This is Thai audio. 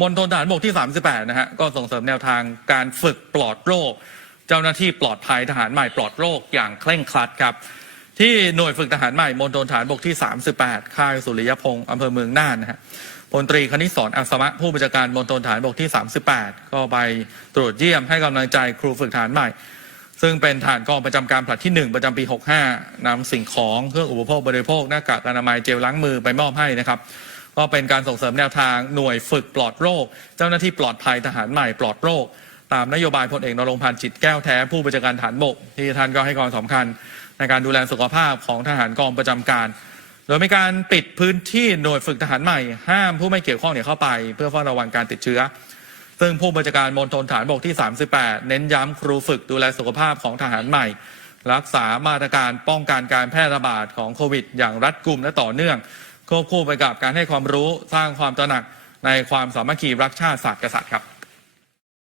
มณฑลทหารบกที่ 38 นะฮะ ก็ส่งเสริมแนวทางการฝึกปลอดโรค เจ้าหน้าที่ปลอดภัยทหารใหม่ปลอดโรคอย่างเคร่งครัดครับ ที่หน่วยฝึกทหารใหม่มณฑลทหารบกที่ 38 ค่ายสุริยพงศ์อำเภอเมืองน่านนะฮะพลตรีคณิศรอัศมะผู้บัญชาการมณฑลทหารบกที่ 38 ก็ไปตรวจเยี่ยมให้กำลังใจครูฝึกทหารใหม่ ซึ่งเป็นฐานกองประจำการผลัดที่ 1 ประจำปี 65นำสิ่งของเครื่องอุปโภคบริโภคหน้ากากอนามัยเจลล้างมือไปมอบให้นะครับ ก็เป็นการส่งเสริมแนวทางหน่วยฝึกปลอดโรค เจ้าหน้าที่ปลอดภัยทหารใหม่ปลอดโรค ตามนโยบายพลเอกนรงพันธ์จิตแก้วแท้ผู้บัญชาการฐานบกที่ท่านก็ให้ความสำคัญ ในการดูแลสุขภาพของทหารกองประจำการ โดยมีการปิดพื้นที่หน่วยฝึกทหารใหม่ ห้ามผู้ไม่เกี่ยวข้องเนี่ยเข้าไป เพื่อเฝ้าระวังการติดเชื้อ ซึ่งผู้บัญชาการมณฑลฐานบกที่ 38 เน้นย้ำครูฝึกดูแลสุขภาพของทหารใหม่ รักษามาตรการป้องกันการแพร่ระบาดของโควิด อย่างรัดกุมและต่อเนื่อง ควบคู่ไปกับการให้ความรู้สร้างความตระหนักในความสามัคคีรักชาติศาสตร์กษัตริย์ครับ